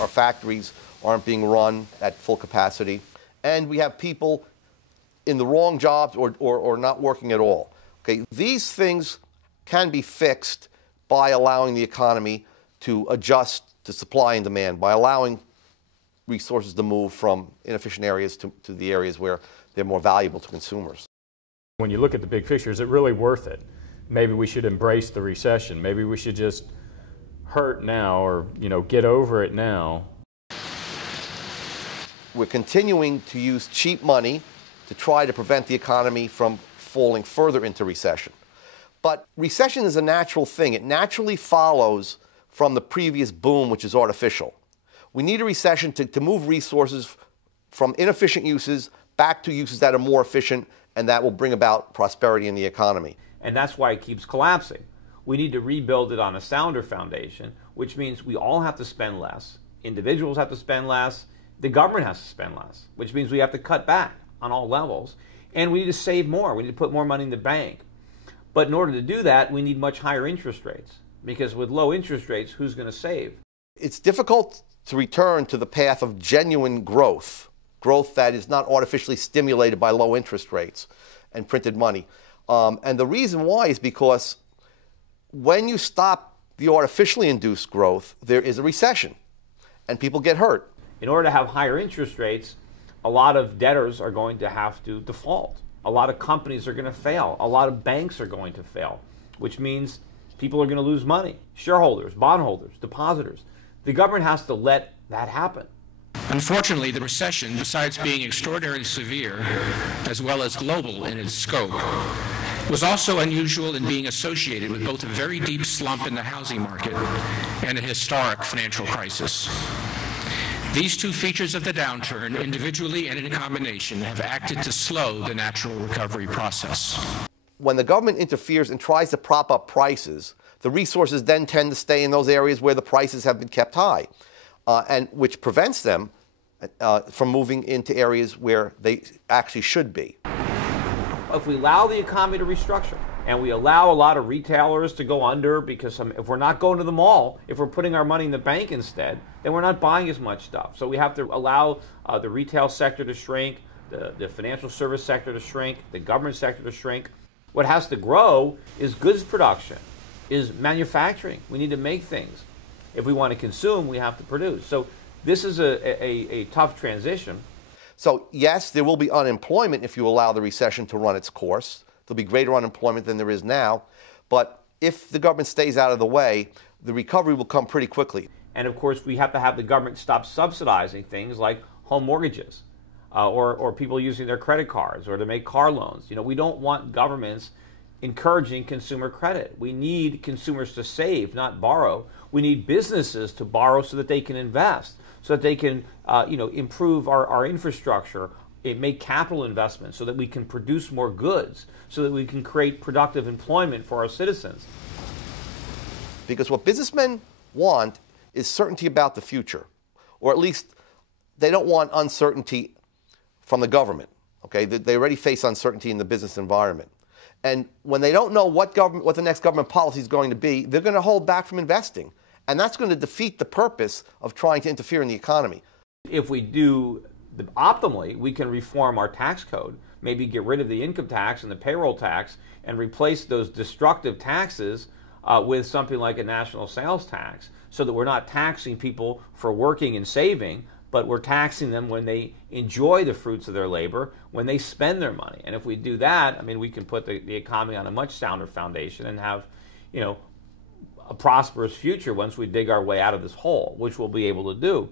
our factories aren't being run at full capacity, and we have people in the wrong jobs or not working at all. Okay, these things can be fixed by allowing the economy to adjust to supply and demand, by allowing resources to move from inefficient areas to the areas where they're more valuable to consumers. When you look at the big picture, is it really worth it? Maybe we should embrace the recession. Maybe we should just hurt now or, get over it now. We're continuing to use cheap money to try to prevent the economy from falling further into recession. But recession is a natural thing. It naturally follows from the previous boom, which is artificial. We need a recession to move resources from inefficient uses back to uses that are more efficient, and that will bring about prosperity in the economy. And that's why it keeps collapsing. We need to rebuild it on a sounder foundation, which means we all have to spend less. Individuals have to spend less. The government has to spend less, which means we have to cut back on all levels. And we need to save more. We need to put more money in the bank. But in order to do that, we need much higher interest rates. Because with low interest rates, who's going to save? It's difficult to return to the path of genuine growth that is not artificially stimulated by low interest rates and printed money. And the reason why is because when you stop the artificially induced growth, there is a recession, and people get hurt. In order to have higher interest rates, a lot of debtors are going to have to default. A lot of companies are going to fail. A lot of banks are going to fail, which means people are going to lose money. Shareholders, bondholders, depositors. The government has to let that happen. Unfortunately, the recession, besides being extraordinarily severe, as well as global in its scope, was also unusual in being associated with both a very deep slump in the housing market and a historic financial crisis. These two features of the downturn, individually and in combination, have acted to slow the natural recovery process. When the government interferes and tries to prop up prices, the resources then tend to stay in those areas where the prices have been kept high, and which prevents them from moving into areas where they actually should be. If we allow the economy to restructure and we allow a lot of retailers to go under because if we're not going to the mall, if we're putting our money in the bank instead, then we're not buying as much stuff. So we have to allow the retail sector to shrink, the financial service sector to shrink, the government sector to shrink. What has to grow is goods production, is manufacturing. We need to make things. If we want to consume, we have to produce. So this is a tough transition. So yes, there will be unemployment if you allow the recession to run its course. There'll be greater unemployment than there is now. But if the government stays out of the way, the recovery will come pretty quickly. And of course, we have to have the government stop subsidizing things like home mortgages or people using their credit cards or to make car loans. We don't want governments encouraging consumer credit. We need consumers to save, not borrow. We need businesses to borrow so that they can invest, so that they can improve our infrastructure, make capital investments so that we can produce more goods, so that we can create productive employment for our citizens. Because what businessmen want is certainty about the future, or at least they don't want uncertainty from the government. Okay, they already face uncertainty in the business environment. And when they don't know what the next government policy is going to be, they're going to hold back from investing. And that's going to defeat the purpose of trying to interfere in the economy. If we do optimally, we can reform our tax code, maybe get rid of the income tax and the payroll tax and replace those destructive taxes with something like a national sales tax, so that we're not taxing people for working and saving, but we're taxing them when they enjoy the fruits of their labor, when they spend their money. And if we do that, we can put the economy on a much sounder foundation and have, a prosperous future once we dig our way out of this hole, which we'll be able to do.